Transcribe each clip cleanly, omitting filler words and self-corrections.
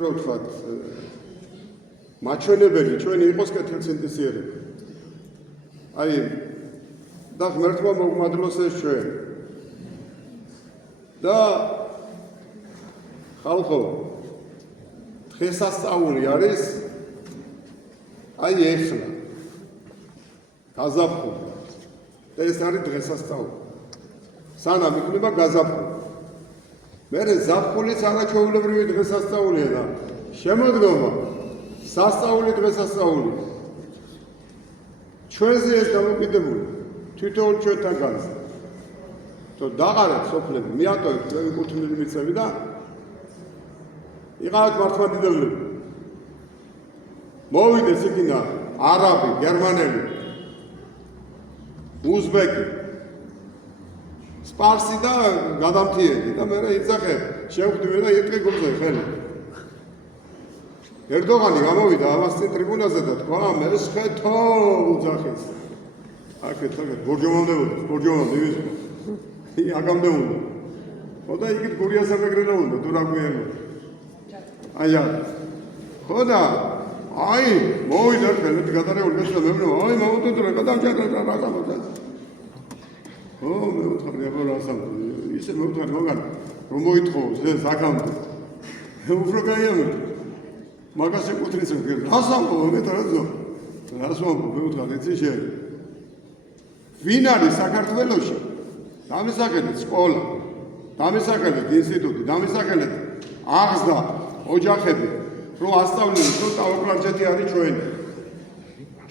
რო ვთქვათ, მაჩვენებელი ჩვენი იყოს კეთილსინტეზიერება. აი და ღმერთმა მოგმადლოს ეს ჩვენ. და ხალხო დღესასწაული არის აი ეხლა გაზაფხული და ეს არის დღესასწაული. სანამ იქნება გაზაფხული. მერე ზაფხულიც არაჩვეულებრივი დღესასწაულია და შემოდგომა სასწაული დღესასწაული. ჩვენზე ეს დამოკიდებული თვითონ ჩვენთან განსა. თუ დაღარეთ სოფლები, მიატოვეთ ჩვენი კუთვნილი მიწები და იყავთ მართლმადიდებლები. მოვიდეს იქინა არაბი, გერმანელი, უზბეკი, სპარსი და გადამთიედი და მერე იძახეთ, შევხვდივე და იტყვი გულზე ხელი. ერდოღანი გამოვიდა ამას წინ ტრიბუნაზე და თქვა, მე სხეთო უძახეს. აქეთ გორჯომამდე ის აგამდე უნდა. ხოდა იქით გურია სამეგრელო უნდა, თუ რა გვიენო. აი ხოდა აი მოვიდა ხელით გადარეული და მე ვნა აი მოვუწოდო რა გადამჭერა რა გამოდა. ო მე ვთქვი აბა რა სამო ისე მე ვთქვი მაგარ რომ მოითხოვ ეს აქამდე. მე უფრო გაიამე. მაგას ეკუთვნის რომ რა სამო მე ტრაზო. რა სამო მე ვთქვი ეცი შე. ვინ არის საქართველოში? დამისახელეთ სკოლა, დამისახელეთ ინსტიტუტი, დამისახელეთ აღზრდა, ოჯახები, რომ ასწავლენ, რომ ტაოკლარჯეთი არის ჩვენი.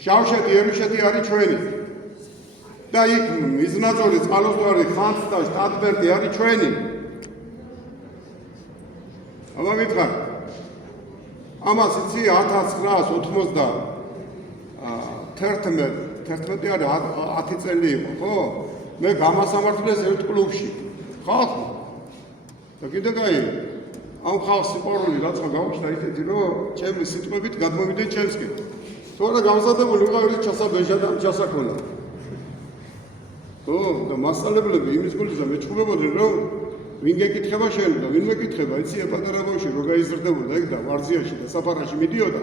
შავშეთი, ერუშეთი არის ჩვენი. და იქ მიზნაძორი, წყალოსტვარი, ხანძ და შტატბერდი არის ჩვენი. აბა მითხარ. ამას იცი 1991 არის 10 წელი იყო, ხო? მე გამასამართლეს ერთ კლუბში. ხალხი. და კიდე კაი ამ ხალხს სიყვარული რაცა გაუჩნდა ისეთი, რომ ჩემი სიტყვებით გადმოვიდნენ ჩემსკენ. თორე გამზადებული ვიყავ ერთ ჩასაბეჟა და ჩასაქონა. ხო, და მასწავლებლები იმის გულისა მეჩხუბებოდნენ, რომ ვინ გეკითხება შენ და ვინ მეკითხება, იცი პატარა ბავშვი რო გაიზრდებოდა იქ და ვარძიაში და საფარაში მიდიოდა.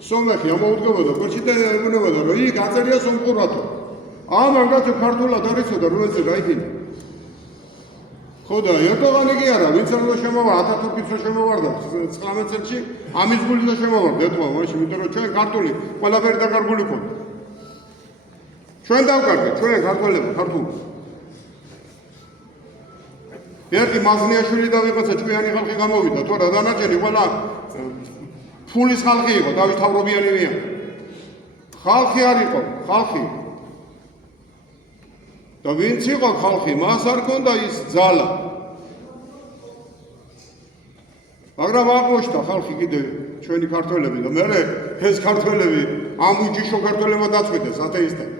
სომეხი ამოუდგებოდა გორჩი და ეუბნებოდა, რომ იქ აწერია სომხურათო. ამან კაცო ქართულად არიცოდა რომ ეცე გაიქინა. ხო და ერდოღანი კი არა, ვინც არ შემოვა ათათურქიც რო შემოვარდა 19 წელში, ამის გული და შემოვარდა ეთქვა მაშინ, იმიტომ რომ ჩვენ ქართული ყველაფერი დაკარგული ყო. ჩვენ დავკარგეთ, ჩვენ ქართველები, ქართულს. ერთი მაზნიაშვილი და ვიღაცა ჭკვიანი ხალხი გამოვიდა, თორე დანარჩენი ყველა ფულის ხალხი იყო, დავითავრობიანი ვია. ხალხი არ იყო, ხალხი. და ვინც იყო ხალხი, მას არ ქონდა ის ძალა. მაგრამ აღმოჩნდა ხალხი კიდე ჩვენი ქართველები და მე ეს ქართველები ამ უჯიშო ქართველებმა დაწყვიტეს ათეისტად.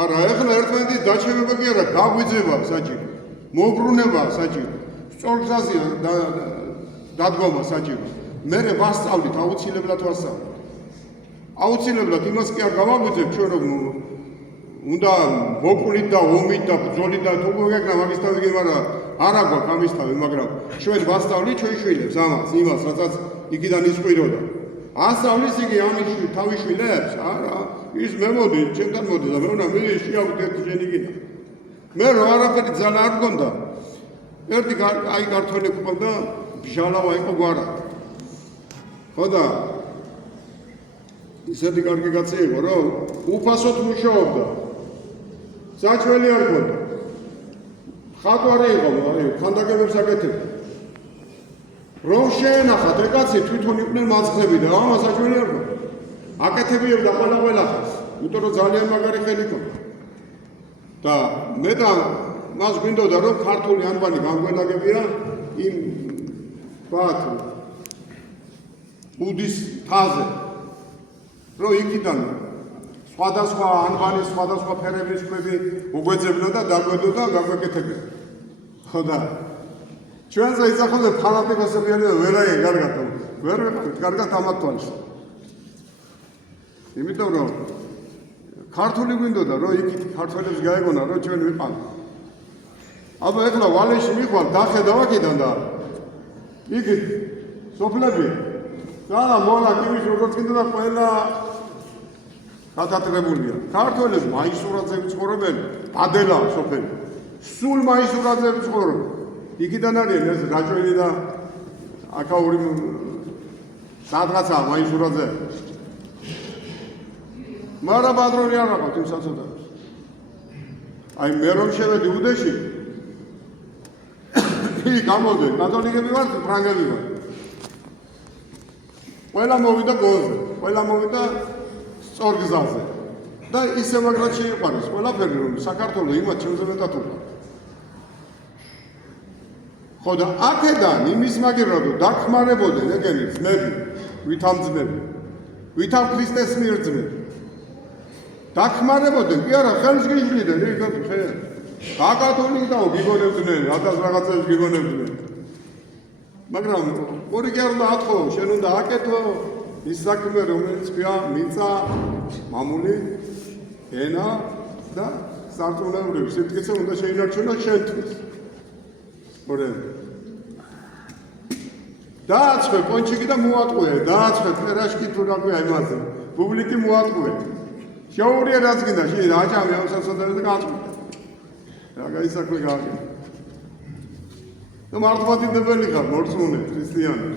არა, ეხლა ერთმანეთის დაჩევება კი არა, გაგვიძება საჭირო. მოგრუნება საჭირო. სწორგზაზია დადგომა საჭირო. მე ვასწავლით, აუცილებლად ვასწავლით. აუცილებლად იმას კი არ გავაგვიძებ ჩვენ რომ უნდა მოკლით და ომით და ბრძოლით და თუ გეკნა მაგის თავი გიმარა არა გვაქვს ამის თავი, მაგრამ ჩვენ ვასწავლით ჩვენ შვილებს ამას, იმას, რასაც იქიდან ისყვიროდა. ასწავლის იგი ამის თავის შვილებს? არა, ის მე მოდი, ჩემთან მოდი და მე უნდა შეავდეთ ერთი შენი გიდა. მე რო არაფერი ძალა არ მქონდა. ერთი აი ქართველი ყავდა, ბჟალავა იყო გვარა. ხო და ისეთი კარგი კაცი იყო, რომ უფასოდ მუშაობდა. საჭველი არ მქონდა. ხატვარი იყო, აი, ხანდაგებებს აკეთებდა. რომ შეენახათ, ეგ კაცი თვითონ იყვნენ მაცხები და ამას საჭველი არ მქონდა. აკეთებიებდა ყველას, იმიტომ რომ ძალიან მაგარი ხელი ჰქონდა. და მე და მას გვინდოდა, რომ ქართული ანბანი გამგვენაგებია იმ ვთქვათ ბუდის თაზე. რომ იქიდან სხვადასხვა ანბანის, სხვადასხვა ფერების ქვები უგვეძებნო და დაგვედო და გაგვეკეთებდა. ხო და ჩვენზე იცახოდა ფანატიკოსები არიან და ვერაა კარგად. ვერ ვიყავით კარგად ამათ თვალში. იმიტომ რომ ქართული გვინდოდა, რომ იქით ქართველებს გაეგონა, რომ ჩვენ ვიყავთ. აბა ეხლა ვალეში მიხვალ, დახედავ აქედან და იქით სოფლები და მოლა იმის როგორც კიდევ ყველა გადატრებულია. ქართველები მაისურაძე ცხოვრობენ, ადელა სოფელი. სულ მაისურაძე ცხოვრობენ. იქიდან არიან ეს რაჭველი და აკაური სადღაცა მაისურაძე. მაგრამ ბადრონი არ აყავთ იმ საცოდნებს. აი მე რომ შევედი უდეში გამოდი, კათოლიკები ვართ, ფრანგები ვართ. ყველა მოვიდა გოლზე, ყველა მოვიდა სწორ გზაზე. და ისე მაგრად შეიყვანეს ყველაფერი, რომ საქართველოს იმათ ჩემზე მეტად უყვარს. ხო და აქედან იმის მაგერად დახმარებოდნენ ეგენი ძმები, ვითამძმები, ვითამ ქრისტეს მიერძმები. დახმარებოდნენ, კი არა, ხელს გიჟლიდნენ, ეგ ხე. აკათოლიკდაო გიგონებდნენ, 1000 რაღაცებს გიგონებდნენ. მაგრამ ორი კი არ უნდა ათხოვო, შენ უნდა აკეთო ის საქმე, რომელიც ქვია მიწა, მამული, ენა და სარწმუნოებრივი სიტყვისა უნდა შეინარჩუნო შენთვის. ორე. დააწყე პონჩიკი და მოატყუე, დააწყე პერაშკი თუ რა ქვია იმაზე. პუბლიკი მოატყუე. შეურია რაც გინდა, შენ აჭამე ამ სასწაულს და გააწყვეტ. რა გაისაქმე გააკეთე. და მართლმადიდებელი ხარ, მორწმუნე, ქრისტიანი.